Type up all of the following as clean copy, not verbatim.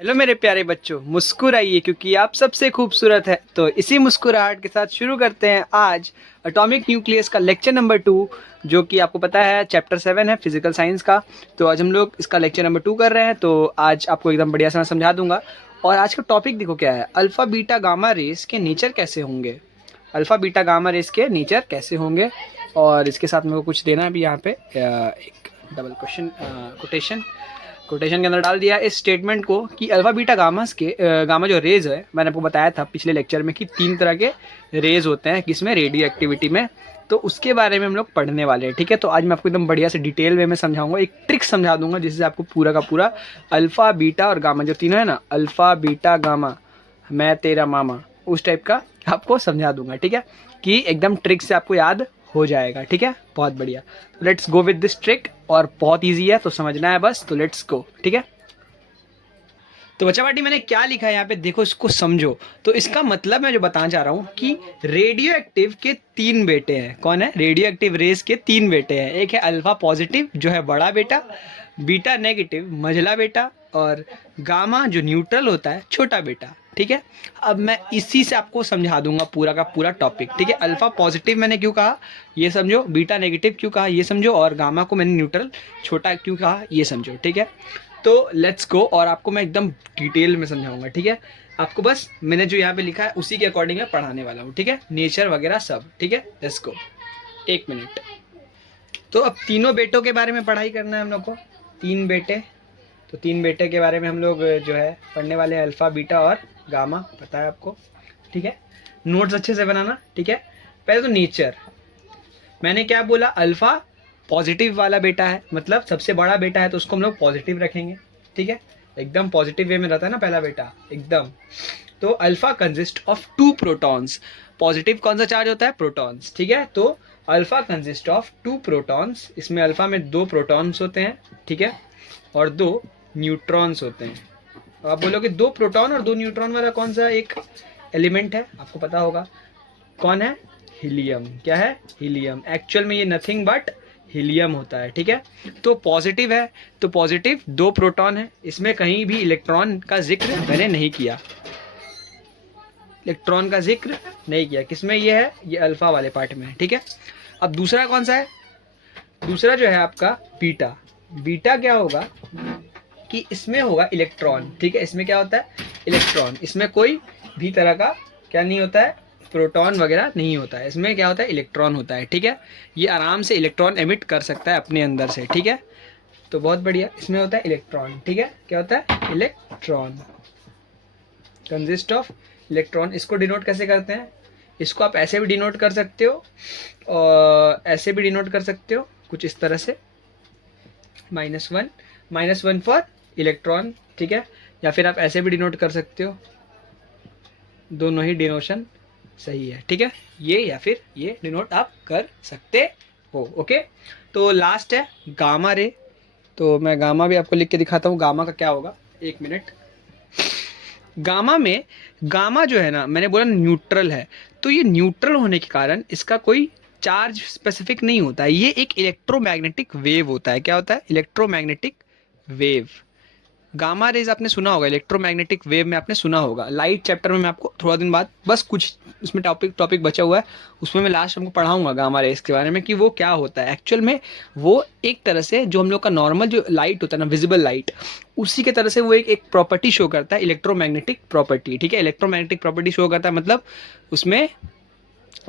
Hello मेरे प्यारे बच्चों, मुस्कुराइए क्योंकि आप सबसे खूबसूरत है। तो इसी मुस्कुराहट के साथ शुरू करते हैं आज एटॉमिक न्यूक्लियस का लेक्चर नंबर 2, जो कि आपको पता है चैप्टर 7 है फिजिकल साइंस का। तो आज हम लोग इसका लेक्चर नंबर 2 कर रहे हैं। तो आज आपको एकदम बढ़िया से मैं समझा दूंगा। और आज का टॉपिक देखो क्या है, अल्फ़ा बीटा गामा रेस के नेचर कैसे होंगे। अल्फ़ा बीटा गामा रेस के नेचर कैसे होंगे। और इसके साथ मेरे को कुछ देना है भी यहाँ पे, एक डबल क्वेश्चन कोटेशन के अंदर डाल दिया इस स्टेटमेंट को कि अल्फा बीटा गामास के गामा जो रेज है, मैंने आपको बताया था पिछले लेक्चर में कि 3 तरह के रेज होते हैं किसमें, रेडियो एक्टिविटी में। तो उसके बारे में हम लोग पढ़ने वाले हैं, ठीक है। तो आज मैं आपको एकदम बढ़िया से डिटेल वे में समझाऊंगा, एक ट्रिक समझा दूंगा जिससे आपको पूरा का पूरा अल्फा बीटा और गामा जो तीनों है ना, अल्फा बीटा गामा मैं तेरा मामा, उस टाइप का आपको समझा दूंगा, ठीक है। कि एकदम ट्रिक से आपको याद हो जाएगा, ठीक है। बहुत बढ़िया। Let's go with this trick, और बहुत इजी है तो समझना है बस। तो लेट्स गो, ठीक है। तो बच्चा पार्टी मैंने क्या लिखा है यहाँ पे देखो, इसको समझो। तो इसका मतलब मैं जो बताना चाह रहा हूँ कि रेडियो एक्टिव के 3 बेटे हैं। कौन है? रेडियो एक्टिव रेस के 3 बेटे हैं। एक है अल्फा पॉजिटिव जो है बड़ा बेटा, बीटा नेगेटिव मझला बेटा, और गामा जो न्यूट्रल होता है छोटा बेटा, ठीक है। अब मैं इसी से आपको समझा दूंगा पूरा का पूरा टॉपिक, ठीक है। अल्फा पॉजिटिव मैंने क्यों कहा ये समझो, बीटा नेगेटिव क्यों कहा ये समझो, और गामा को मैंने न्यूट्रल छोटा क्यों कहा ये समझो, ठीक है। तो लेट्स गो, और आपको मैं एकदम डिटेल में समझाऊंगा, ठीक है। आपको बस मैंने जो यहाँ पे लिखा है उसी के अकॉर्डिंग मैं पढ़ाने वाला हूँ, ठीक है। नेचर वगैरह सब, ठीक है। Let's go, 1 minute. तो अब तीनों बेटों के बारे में पढ़ाई करना है हम लोग को। 3 बेटे, तो 3 बेटे के बारे में हम लोग जो है पढ़ने वाले हैं, अल्फा बीटा और गामा, पता है आपको, ठीक है। नोट्स अच्छे से बनाना, ठीक है। पहले तो नेचर, मैंने क्या बोला, अल्फा पॉजिटिव वाला बेटा है, मतलब सबसे बड़ा बेटा है तो उसको हम लोग पॉजिटिव रखेंगे, ठीक है। एकदम पॉजिटिव वे में रहता है ना पहला बेटा, एकदम। तो alpha consist of 2 protons. Positive कौन सा चार्ज होता है? प्रोटॉन्स, ठीक है। तो अल्फा कंसिस्ट ऑफ 2 प्रोटॉन्स, इसमें अल्फा में 2 प्रोटॉन्स होते हैं, ठीक है, और 2 न्यूट्रॉन्स होते हैं। अब आप बोलोगे 2 प्रोटॉन और 2 न्यूट्रॉन वाला कौन सा एक एलिमेंट है? आपको पता होगा कौन है? हीलियम। क्या है? हीलियम। एक्चुअल में ये नथिंग बट हीलियम होता है, ठीक है। तो पॉजिटिव है, तो पॉजिटिव 2 प्रोटॉन है, इसमें कहीं भी इलेक्ट्रॉन का जिक्र मैंने नहीं किया, इलेक्ट्रॉन का जिक्र नहीं किया। किसमें ये है? ये अल्फा वाले पार्ट में है, ठीक है। अब दूसरा कौन सा है? दूसरा जो है आपका बीटा। बीटा क्या होगा कि इसमें होगा इलेक्ट्रॉन, ठीक है। इसमें क्या होता है? इलेक्ट्रॉन। इसमें कोई भी तरह का क्या नहीं होता है, प्रोटॉन वगैरह नहीं होता है। इसमें क्या होता है? इलेक्ट्रॉन होता है, ठीक है। ये आराम से इलेक्ट्रॉन एमिट कर सकता है अपने अंदर से, ठीक है। तो बहुत बढ़िया, इसमें होता है इलेक्ट्रॉन, ठीक है। क्या होता है? Electron, consist of electron. इसको डिनोट कैसे करते हैं? इसको आप ऐसे भी डिनोट कर सकते हो और ऐसे भी डिनोट कर सकते हो, कुछ इस तरह से, -1 फॉर इलेक्ट्रॉन, ठीक है। या फिर आप ऐसे भी डिनोट कर सकते हो, दोनों ही डिनोशन सही है, ठीक है। ये या फिर ये डिनोट आप कर सकते हो, ओके। तो लास्ट है गामा रे। तो मैं गामा भी आपको लिख के दिखाता हूँ, गामा का क्या होगा, 1 मिनट। गामा में, गामा जो है ना, मैंने बोला न्यूट्रल है, तो ये न्यूट्रल होने के कारण इसका कोई चार्ज स्पेसिफिक नहीं होता है। ये एक इलेक्ट्रोमैग्नेटिक वेव होता है। क्या होता है? Electromagnetic wave. गामा रेज आपने सुना होगा, इलेक्ट्रोमैग्नेटिक वेव में आपने सुना होगा। लाइट चैप्टर में मैं आपको थोड़ा दिन बाद, बस कुछ उसमें टॉपिक बचा हुआ है, उसमें मैं लास्ट हमको पढ़ाऊंगा गामा रेज के बारे में कि वो क्या होता है एक्चुअल में। वो एक तरह से जो हम लोग का नॉर्मल जो लाइट होता है ना, विजिबल लाइट, उसी के तरह से वो एक प्रॉपर्टी शो करता है, इलेक्ट्रोमैग्नेटिक प्रॉपर्टी, ठीक है। इलेक्ट्रोमैग्नेटिक प्रॉपर्टी शो करता है, मतलब उसमें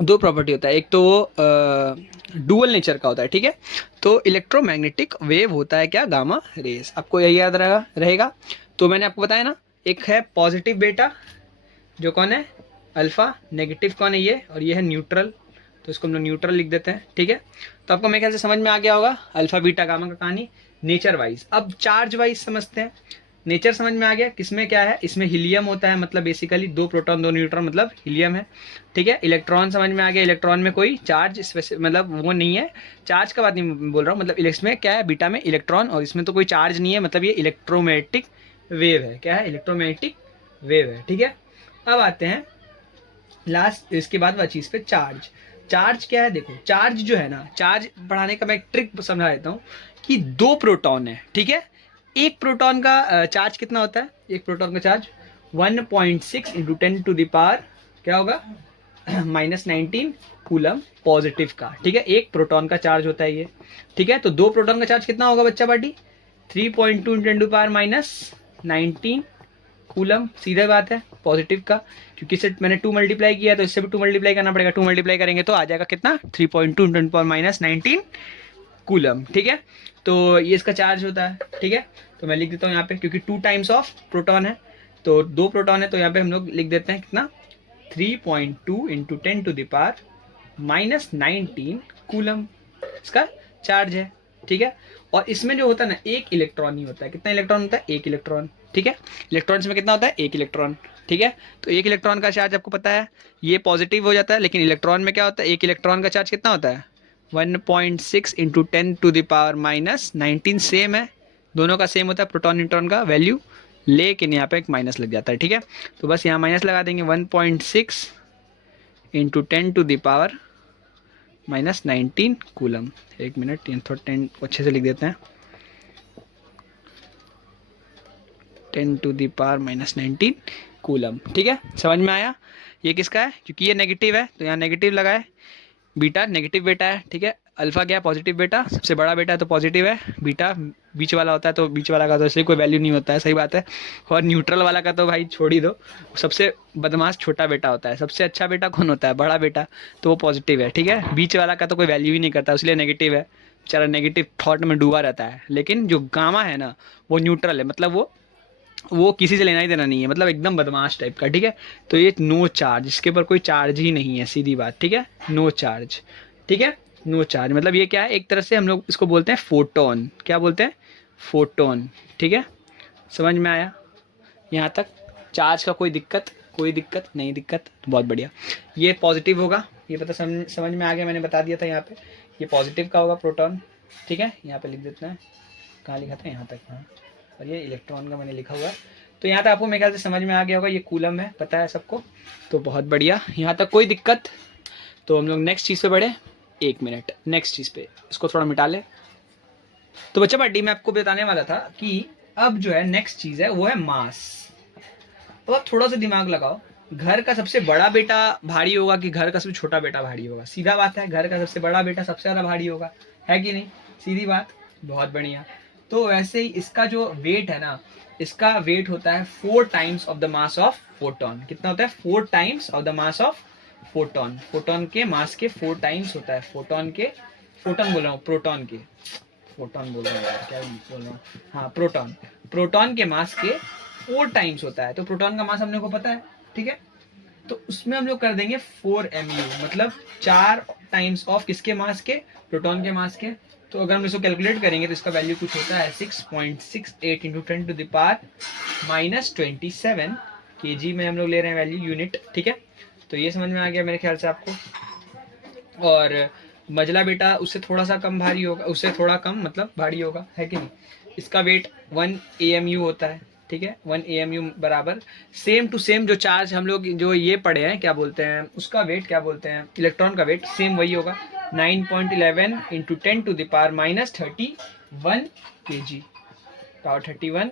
2 प्रॉपर्टी होता है। एक तो वो डुअल नेचर का होता है, ठीक है। तो इलेक्ट्रोमैग्नेटिक वेव होता है क्या? Gamma rays. आपको यही याद रहेगा। तो मैंने आपको बताया ना, एक है पॉजिटिव बेटा जो कौन है? अल्फा। नेगेटिव कौन है? ये। और ये है न्यूट्रल, तो इसको हम लोग न्यूट्रल लिख देते हैं, ठीक है। तो आपको मेरे ख्याल से समझ में आ गया होगा अल्फा बीटा गामा का कहानी नेचर वाइज। अब चार्ज वाइज समझते हैं। नेचर समझ में आ गया, किसमें क्या है, इसमें हीलियम होता है, मतलब बेसिकली 2 प्रोटॉन 2 न्यूट्रॉन, मतलब हीलियम है, ठीक है। इलेक्ट्रॉन समझ में आ गया, इलेक्ट्रॉन में कोई चार्ज मतलब वो नहीं है, चार्ज का बात नहीं बोल रहा हूँ, मतलब इसमें क्या है, बीटा में इलेक्ट्रॉन, और इसमें तो कोई चार्ज नहीं है, मतलब ये इलेक्ट्रोमैग्नेटिक वेव है। क्या है? इलेक्ट्रोमैग्नेटिक वेव है, ठीक है। अब आते हैं लास्ट, इसके बाद वह चीज़ पे, चार्ज। चार्ज क्या है? देखो, चार्ज जो है ना, चार्ज बढ़ाने का मैं एक ट्रिक समझा देता हूँ कि 2 प्रोटॉन है, ठीक है। एक प्रोटॉन का चार्ज कितना होता है? एक प्रोटॉन का चार्ज 1.6 इंटू 10⁻⁻, क्या होगा, -19 कूलम पॉजिटिव का, ठीक है। एक प्रोटॉन का चार्ज होता है ये, ठीक है। तो दो प्रोटॉन का चार्ज कितना होगा बच्चा पार्टी? 3.2 इंटू 10⁻⁻19 कूलम, सीधा बात है, पॉजिटिव का, क्योंकि इसे मैंने 2 मल्टीप्लाई किया तो इससे भी 2 मल्टीप्लाई करना पड़ेगा। 2 मल्टीप्लाई करेंगे तो आ जाएगा कितना? 3.2 इंटू 10⁻⁻19 कूलम, ठीक है। तो ये इसका चार्ज होता है, ठीक है। तो मैं लिख देता हूँ यहाँ पे, क्योंकि 2 टाइम्स ऑफ प्रोटॉन है, तो 2 प्रोटॉन है, तो यहाँ पे हम लोग लिख देते हैं कितना, 3.2 इंटू 10⁻⁻19 कूलम इसका चार्ज है, ठीक है। और इसमें जो होता है ना, एक इलेक्ट्रॉन ही होता है। कितना इलेक्ट्रॉन होता है? एक इलेक्ट्रॉन, ठीक है। इलेक्ट्रॉन्स में कितना होता है? एक इलेक्ट्रॉन, ठीक है। तो एक इलेक्ट्रॉन का चार्ज आपको पता है, ये पॉजिटिव हो जाता है, लेकिन इलेक्ट्रॉन में क्या होता है? एक इलेक्ट्रॉन का चार्ज कितना होता है? 1.6 इंटू 10⁻⁻19 सेम है, दोनों का सेम होता है प्रोटॉन न्यूट्रॉन का वैल्यू, लेकिन यहाँ पे एक माइनस लग जाता है, ठीक है। तो बस यहाँ माइनस लगा देंगे, 1.6 इंटू 10⁻⁻19 कूलम। एक मिनट, थोड़ा 10 को अच्छे से लिख देते हैं, 10⁻⁻19 कूलम, ठीक है। समझ में आया? ये किसका है? क्योंकि ये नेगेटिव है तो यहाँ नेगेटिव लगाए, बीटा नेगेटिव बेटा है, ठीक है। अल्फा क्या है? पॉजिटिव बेटा, सबसे बड़ा बेटा है तो पॉजिटिव है, बीटा बीच वाला होता है तो बीच वाला का तो इसलिए कोई वैल्यू नहीं होता है, सही बात है। और न्यूट्रल वाला का तो भाई छोड़ ही दो, सबसे बदमाश छोटा बेटा होता है, सबसे अच्छा बेटा कौन होता है? बड़ा बेटा, तो वो पॉजिटिव है, ठीक है। बीच वाला का तो कोई वैल्यू ही नहीं करता, इसलिए नेगेटिव है, बेचारा नेगेटिव थॉट में डूबा रहता है। लेकिन जो गामा है ना, वो न्यूट्रल है, मतलब वो किसी से लेना ही देना नहीं है, मतलब एकदम बदमाश टाइप का, ठीक है। तो ये नो चार्ज, इसके ऊपर कोई चार्ज ही नहीं है, सीधी बात, ठीक है। नो चार्ज, ठीक है। नो चार्ज मतलब ये क्या है? एक तरह से हम लोग इसको बोलते हैं फोटोन। क्या बोलते हैं? फोटोन, ठीक है। समझ में आया यहाँ तक? चार्ज का कोई दिक्कत? कोई दिक्कत नहीं, दिक्कत तो बहुत बढ़िया। ये पॉजिटिव होगा, ये पता समझ में आ गया, मैंने बता दिया था यहाँ पे। ये पॉजिटिव का होगा प्रोटॉन, ठीक है। यहाँ पे लिख देते हैं, कहाँ लिखा था? यहाँ तक, हाँ। और ये इलेक्ट्रॉन का मैंने लिखा हुआ है। तो यहाँ तक आपको मेरे ख्याल से समझ में आ गया होगा, ये कूलम है, पता है सबको, तो बहुत बढ़िया, यहाँ तक कोई दिक्कत। तो हम लोग नेक्स्ट चीज़ पे बढ़े। एक मिनट, नेक्स्ट चीज़ पे इसको थोड़ा मिटा ले। तो बच्चा पार्टी मैं आपको बताने वाला था कि अब जो है नेक्स्ट चीज़ है वो है मास। तो आप थोड़ा सा दिमाग लगाओ, घर का सबसे बड़ा बेटा भारी होगा कि घर का सबसे छोटा बेटा भारी होगा? सीधा बात है, घर का सबसे बड़ा बेटा सबसे ज़्यादा भारी होगा, है कि नहीं? सीधी बात, बहुत बढ़िया। तो वैसे ही इसका जो वेट है ना, इसका वेट होता है 4 times of the mass of photon. कितना होता है? 4 times of the mass of photon. Photon के मास के 4 टाइम्स होता है, फोटोन के, फोटोन बोल रहा हूँ, प्रोटॉन के, फोटोन बोल रहा हूँ यार, क्या बोल रहा हूँ, हाँ प्रोटॉन, प्रोटॉन के मास के 4 टाइम्स होता है। तो प्रोटॉन का मास हमने को पता है, ठीक है। तो उसमें हम लोग कर देंगे 4 mu, मतलब 4 टाइम्स ऑफ किसके मास के? प्रोटॉन के मास के। तो अगर हम इसको कैलकुलेट करेंगे तो इसका वैल्यू कुछ होता है 6.68 इंटू 10⁻⁻27 kg में हम लोग ले रहे हैं वैल्यू, यूनिट, ठीक है। तो ये समझ में आ गया मेरे ख्याल से आपको। और मजला बेटा उससे थोड़ा सा कम भारी होगा, उससे थोड़ा कम मतलब भारी होगा, है कि नहीं? इसका वेट 1 AMU होता है, ठीक है। 1 AMU बराबर सेम टू सेम जो चार्ज हम लोग जो ये पढ़े हैं, क्या बोलते हैं उसका वेट, क्या बोलते हैं, इलेक्ट्रॉन का वेट सेम वही होगा, 9.11 इंटू 10⁻31 kg, पावर 31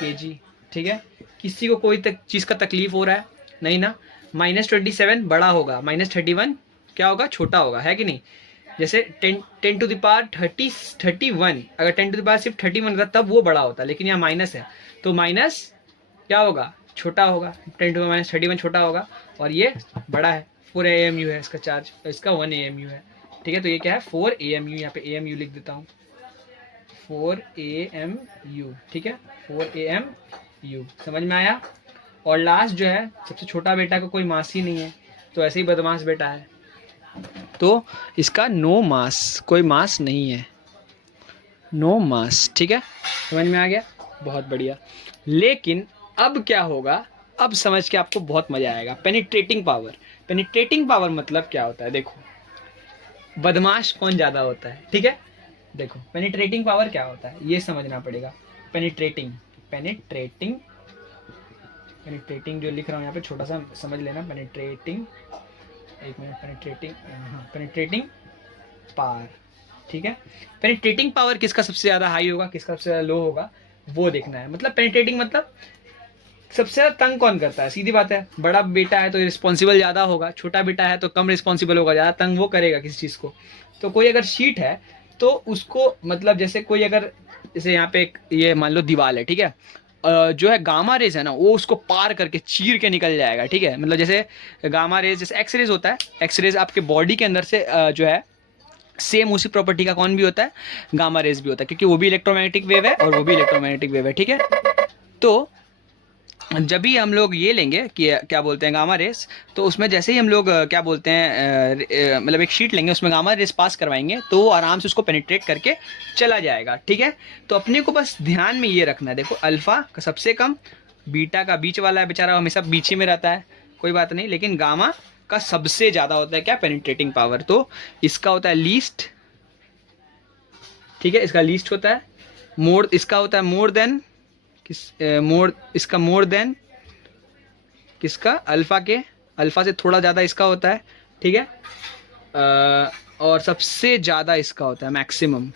kg, ठीक है। किसी को कोई चीज़ का तकलीफ हो रहा है? नहीं ना। -27 बड़ा होगा, -31 क्या होगा? छोटा होगा, है कि नहीं? जैसे 10⁻31, अगर 10 सिर्फ 31 होता तब वो बड़ा होता, लेकिन यहाँ माइनस है तो माइनस क्या होगा? छोटा होगा, 10⁻31 छोटा होगा, और ये बड़ा है। 4 AMU है इसका चार्ज, इसका 1 AMU है, ठीक है। तो ये क्या है? 4 AMU, यहाँ पे AMU लिख देता हूँ, 4 AMU, ठीक है, 4 AMU। समझ में आया? और लास्ट जो है सबसे छोटा बेटा का कोई मास ही नहीं है, तो ऐसे ही बदमाश बेटा है, तो इसका नो मास, कोई मास नहीं है, नो मास, ठीक है। समझ में आ गया? बहुत बढ़िया। लेकिन अब क्या होगा? अब समझ के आपको बहुत मजा आएगा। Penetrating power. पेनिट्रेटिंग पावर मतलब क्या होता है? देखो, बदमाश कौन ज्यादा होता है, ठीक है। देखो पेनिट्रेटिंग पावर क्या होता है ये समझना पड़ेगा। पेनिट्रेटिंग, पेनिट्रेटिंग, पेनिट्रेटिंग जो लिख रहा हूँ यहाँ पे छोटा सा समझ लेना। पेनिट्रेटिंग, एक मिनट, पेनिट्रेटिंग, हाँ पेनिट्रेटिंग पावर, ठीक है। पेनिट्रेटिंग पावर किसका सबसे ज़्यादा हाई होगा, किसका सबसे ज़्यादा लो होगा? वो देखना है। मतलब पेनिट्रेटिंग मतलब सबसे ज़्यादा तंग कौन करता है, सीधी बात है। बड़ा बेटा है तो रिस्पॉन्सिबल ज़्यादा होगा, छोटा बेटा है तो कम रिस्पॉन्सिबल होगा, ज़्यादा तंग वो करेगा किसी चीज़ को। तो कोई अगर शीट है तो उसको मतलब जैसे कोई अगर जैसे यहाँ पे एक ये मान लो दीवार है, ठीक है, जो है गामा रेज है ना वो उसको पार करके चीर के निकल जाएगा, ठीक है। मतलब जैसे गामा रेज जैसे एक्स रेज होता है, एक्स रेज आपके बॉडी के अंदर से जो है सेम उसी प्रॉपर्टी का कौन भी होता है, गामा रेज भी होता है, क्योंकि वो भी इलेक्ट्रोमैग्नेटिक वेव है और वो भी इलेक्ट्रोमैग्नेटिक वेव है, ठीक है। तो जब भी हम लोग ये लेंगे कि क्या बोलते हैं गामा रेस, तो उसमें जैसे ही हम लोग क्या बोलते हैं मतलब एक शीट लेंगे उसमें गामा रेस पास करवाएंगे तो वो आराम से उसको पेनिट्रेट करके चला जाएगा, ठीक है। तो अपने को बस ध्यान में ये रखना है, देखो अल्फा का सबसे कम, बीटा का बीच वाला है बेचारा हमेशा बीच ही में रहता है, कोई बात नहीं, लेकिन गामा का सबसे ज़्यादा होता है क्या, पेनिट्रेटिंग पावर। तो इसका होता है लीस्ट, ठीक है, इसका लीस्ट होता है, मोर इसका होता है मोर देन किस मोर इसका मोर देन किसका, अल्फ़ा के, अल्फ़ा से थोड़ा ज़्यादा इसका होता है, ठीक है। और सबसे ज़्यादा इसका होता है मैक्सिमम।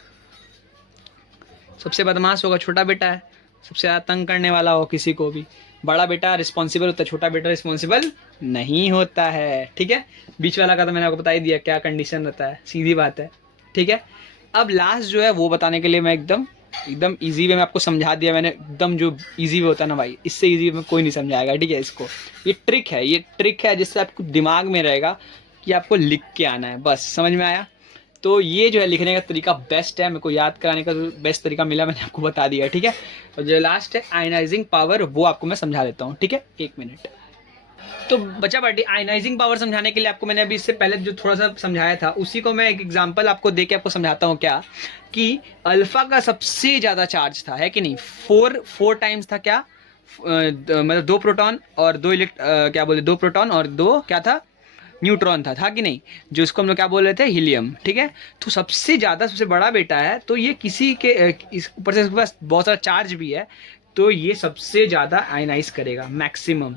सबसे बदमाश होगा छोटा बेटा है, सबसे ज़्यादा तंग करने वाला हो किसी को भी। बड़ा बेटा रिस्पॉन्सिबल होता है, छोटा बेटा रिस्पॉन्सिबल नहीं होता है, ठीक है। बीच वाला का तो मैंने आपको बता ही दिया क्या कंडीशन रहता है, सीधी बात है, ठीक है। अब लास्ट जो है वो बताने के लिए मैं एकदम एकदम ईजी वे में आपको समझा दिया मैंने, एकदम जो ईजी वे होता है ना भाई, इससे ईजी वे में कोई नहीं समझाएगा, ठीक है। इसको ये ट्रिक है जिससे आपको दिमाग में रहेगा कि आपको लिख के आना है, बस समझ में आया। तो ये जो है लिखने का तरीका बेस्ट है, मेरे को याद कराने का जो बेस्ट तरीका मिला मैंने आपको बता दिया, ठीक है। और जो लास्ट है आयनाइजिंग पावर वो आपको मैं समझा देता हूँ, ठीक है, 1 मिनट। तो बचा पार्टी आयनाइजिंग पावर समझाने के लिए आपको मैंने अभी इससे पहले जो थोड़ा सा समझाया था उसी को मैं एक एग्जांपल आपको दे के आपको समझाता हूँ, क्या कि अल्फा का सबसे ज़्यादा चार्ज था, है कि नहीं, फोर टाइम्स था क्या, मतलब 2 प्रोटॉन और क्या बोले 2 प्रोटॉन और 2 क्या था, न्यूट्रॉन था कि नहीं, जो इसको हम लोग क्या बोल रहे थे, हीलियम, ठीक है। तो सबसे ज़्यादा सबसे बड़ा बेटा है तो ये किसी के इस ऊपर से इसके पास बहुत सारा चार्ज भी है, तो ये सबसे ज़्यादा आयनाइज करेगा मैक्सिमम।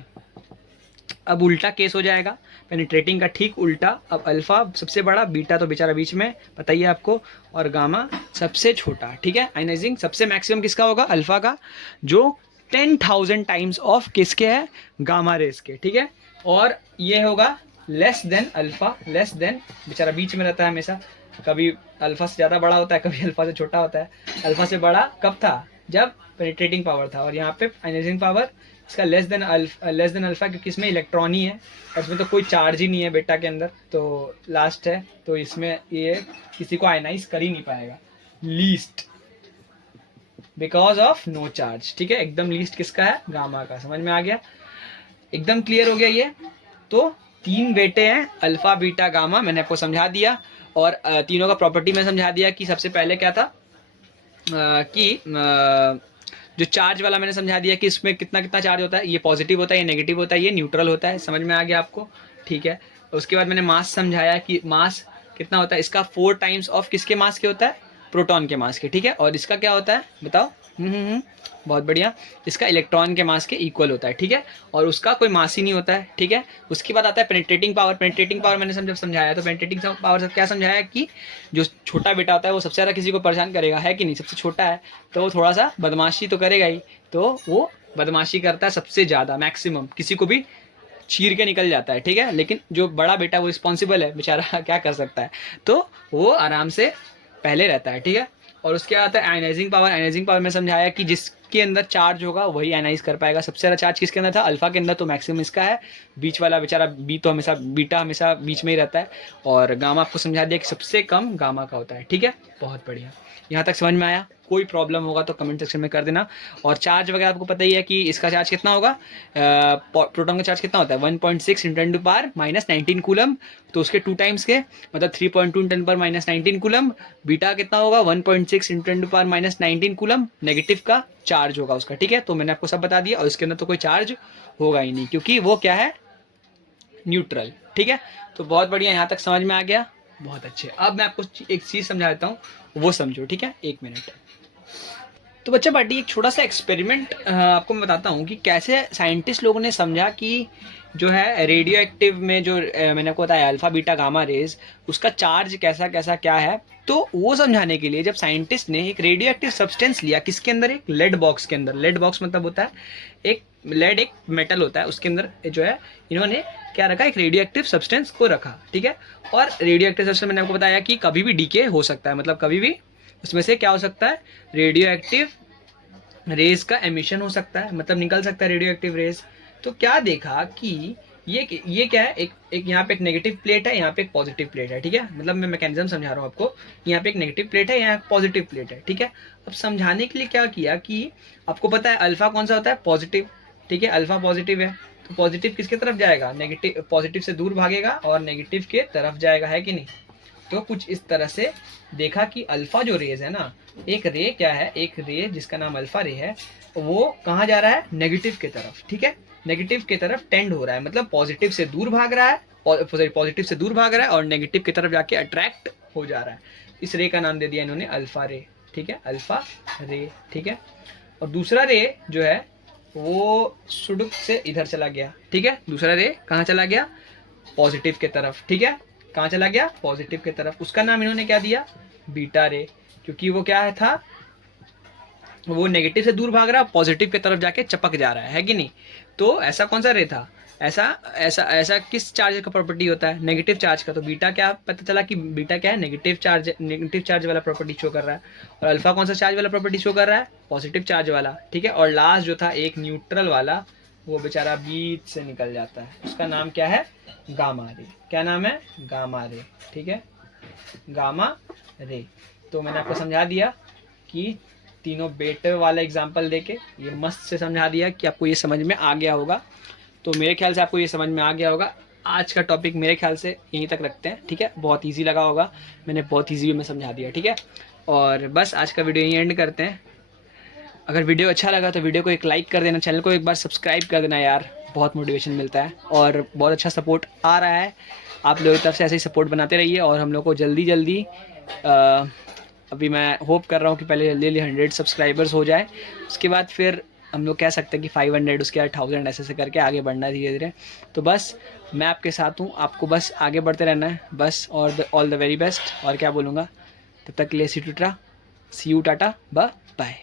अब उल्टा केस हो जाएगा, पेनिट्रेटिंग का ठीक उल्टा। अब अल्फा सबसे बड़ा, बीटा तो बेचारा बीच में, बताइए आपको, और गामा सबसे छोटा, ठीक है। आयनाइजिंग सबसे मैक्सिमम किसका होगा, अल्फा का, जो 10,000 टाइम्स ऑफ किसके है, गामा रेस के, ठीक है। और ये होगा less than alpha, less than, बेचारा बीच में रहता है हमेशा, कभी अल्फा से ज़्यादा बड़ा होता है कभी अल्फा से छोटा होता है। अल्फा से बड़ा कब था, जब पेनिट्रेटिंग पावर था, और यहाँ पे आयनाइजिंग पावर इसका लेस देन अल्फा, क्योंकि इसमें इलेक्ट्रॉन ही है और इसमें तो कोई चार्ज ही नहीं है बेटा के अंदर, तो लास्ट है, तो इसमें ये किसी को आयनाइज कर ही नहीं पाएगा, least, because of no charge, ठीक है। एकदम लीस्ट किसका है, गामा का। समझ में आ गया, एकदम क्लियर हो गया ये। तो 3 बेटे हैं, अल्फा बीटा गामा, मैंने आपको समझा दिया, और तीनों का प्रॉपर्टी में समझा दिया कि सबसे पहले क्या था कि जो चार्ज वाला मैंने समझा दिया कि इसमें कितना कितना चार्ज होता है, ये पॉजिटिव होता है, ये नेगेटिव होता है, ये न्यूट्रल होता है, समझ में आ गया आपको, ठीक है। उसके बाद मैंने मास समझाया कि मास कितना होता है, इसका 4 टाइम्स ऑफ किसके मास के होता है, प्रोटॉन के मास के, ठीक है। और इसका क्या होता है बताओ, बहुत बढ़िया, इसका इलेक्ट्रॉन के मास के इक्वल होता है, ठीक है। और उसका कोई मास ही नहीं होता है, ठीक है। उसके बाद आता है पेनिट्रेटिंग पावर। पेनिट्रेटिंग पावर मैंने जब समझाया तो पेनिट्रेटिंग पावर से क्या समझाया कि जो छोटा बेटा होता है वो सबसे ज़्यादा किसी को परेशान करेगा, है कि नहीं, सबसे छोटा है तो वो थोड़ा सा बदमाशी तो करेगा ही, तो वो बदमाशी करता है सबसे ज़्यादा मैक्सिमम, किसी को भी चीर के निकल जाता है, ठीक है। लेकिन जो बड़ा बेटा वो रिस्पॉन्सिबल है बेचारा क्या कर सकता है, तो वो आराम से पहले रहता है, ठीक है। और उसके बाद आता है आयनाइजिंग पावर। आयनाइजिंग पावर में समझाया कि जिसके अंदर चार्ज होगा वही आयनाइज कर पाएगा। सबसे ज़्यादा चार्ज किसके अंदर था, अल्फा के अंदर, तो मैक्सिमम इसका है। बीच वाला बेचारा बीटा हमेशा बीच में ही रहता है। और गामा आपको समझा दिया कि सबसे कम गामा का होता है, ठीक है। बहुत बढ़िया, यहाँ तक समझ में आया। कोई प्रॉब्लम होगा तो कमेंट सेक्शन में कर देना। और चार्ज वगैरह आपको पता ही है कि इसका चार्ज कितना होगा, प्रोटॉन का चार्ज कितना होता है 1.6 × 10⁻⁹ कूलम, तो उसके 2 टाइम्स के मतलब 3.2 × 10⁻⁹ कूलम। बीटा कितना होगा 1.6 × 10⁻⁹ कूलम, नेगेटिव का चार्ज होगा उसका, ठीक है। तो मैंने आपको सब बता दिया, और इसके अंदर तो कोई चार्ज होगा ही नहीं क्योंकि वो क्या है, न्यूट्रल, ठीक है। तो बहुत बढ़िया, यहाँ तक समझ में आ गया, बहुत अच्छे। अब मैं आपको एक चीज़ समझा देता हूँ, वो समझो, ठीक है, 1 मिनट। तो बच्चा पार्टी एक छोटा सा एक्सपेरिमेंट आपको मैं बताता हूँ कि कैसे साइंटिस्ट लोगों ने समझा कि जो है रेडियो एक्टिव में जो मैंने आपको बताया अल्फा बीटा गामा रेज, उसका चार्ज कैसा कैसा क्या है। तो वो समझाने के लिए जब साइंटिस्ट ने एक रेडियो एक्टिव सब्सटेंस लिया, किसके अंदर, एक लेड बॉक्स के अंदर। लेड बॉक्स मतलब होता है एक लेड, एक मेटल होता है, उसके अंदर जो है इन्होंने क्या रखा, एक रेडियो एक्टिव सब्सटेंस को रखा, ठीक है। और रेडियो एक्टिव सब्सटेंस मैंने आपको बताया कि कभी भी डीके हो सकता है, मतलब कभी भी उसमें से क्या हो सकता है, रेडियो एक्टिव रेज का एमिशन हो सकता है, मतलब निकल सकता है रेडियो एक्टिव रेज। तो क्या देखा कि ये क्या है, एक यहाँ पे एक नेगेटिव प्लेट है, यहाँ पे एक पॉजिटिव प्लेट है, ठीक है। मतलब मैं मैकेनिज्म समझा रहा हूँ आपको। यहाँ पे एक नेगेटिव प्लेट है, यहाँ पॉजिटिव प्लेट है, ठीक है। अब समझाने के लिए क्या किया कि आपको पता है अल्फा कौन सा होता है, पॉजिटिव, ठीक है। अल्फा पॉजिटिव है, तो पॉजिटिव किसके तरफ जाएगा, नेगेटिव, पॉजिटिव से दूर भागेगा और नेगेटिव के तरफ जाएगा, है कि नहीं। तो कुछ इस तरह से देखा कि अल्फा जो रेज है ना, एक रे क्या है, एक रे जिसका नाम अल्फा रे है, वो कहाँ जा रहा है, नेगेटिव की तरफ, ठीक है। नेगेटिव की तरफ टेंड हो रहा है, मतलब पॉजिटिव से दूर भाग रहा है, पॉजिटिव से दूर भाग रहा है और नेगेटिव की तरफ जाके अट्रैक्ट हो जा रहा है। इस रे का नाम दे दिया इन्होंने अल्फा रे, ठीक है, अल्फा रे, ठीक है। और दूसरा रे जो है वो सुडुक से इधर चला गया, ठीक है। दूसरा रे कहाँ चला गया, पॉजिटिव के तरफ, ठीक है। कहाँ चला गया, पॉजिटिव की तरफ। उसका नाम इन्होंने क्या दिया, बीटा रे, क्योंकि वो क्या था, वो नेगेटिव से दूर भाग रहा, पॉजिटिव की तरफ जाके चपक जा रहा है कि नहीं। तो ऐसा कौन सा रे था, ऐसा ऐसा ऐसा किस चार्ज का प्रॉपर्टी होता है, नेगेटिव चार्ज का। तो बीटा क्या पता चला कि बीटा क्या है, नेगेटिव चार्ज वाला प्रॉपर्टी शो कर रहा है। और अल्फा कौन सा चार्ज वाला प्रॉपर्टी शो कर रहा है, पॉजिटिव चार्ज वाला, ठीक है। और लास्ट जो था एक न्यूट्रल वाला, वो बेचारा बीच से निकल जाता है, उसका नाम क्या है, गामा रे। क्या नाम है, गामा रे, ठीक है, गामा रे। तो मैंने आपको समझा दिया कि तीनों बेटे वाला एग्जाम्पल देके ये मस्त से समझा दिया कि आपको ये समझ में आ गया होगा। तो मेरे ख्याल से आपको ये समझ में आ गया होगा। आज का टॉपिक मेरे ख्याल से यहीं तक रखते हैं, ठीक है। बहुत इजी लगा होगा, मैंने बहुत इजी वे में समझा दिया, ठीक है। और बस आज का वीडियो यहीं एंड करते हैं। अगर वीडियो अच्छा लगा तो वीडियो को एक लाइक कर देना, चैनल को एक बार सब्सक्राइब कर देना यार, बहुत मोटिवेशन मिलता है और बहुत अच्छा सपोर्ट आ रहा है। आप लोगों की तरफ से ऐसे ही सपोर्ट बनाते रहिए और हम लोग को जल्दी जल्दी अभी मैं होप कर रहा हूँ कि पहले जल्दी जल्दी 100 सब्सक्राइबर्स हो जाए, उसके बाद फिर हम लोग कह सकते हैं कि 500, उसके बाद 1000, ऐसे ऐसे करके आगे बढ़ना है धीरे धीरे। तो बस मैं आपके साथ हूँ, आपको बस आगे बढ़ते रहना है बस। और ऑल द वेरी बेस्ट, और क्या बोलूँगा, तब तक के लिए सी यू टाटा बाय।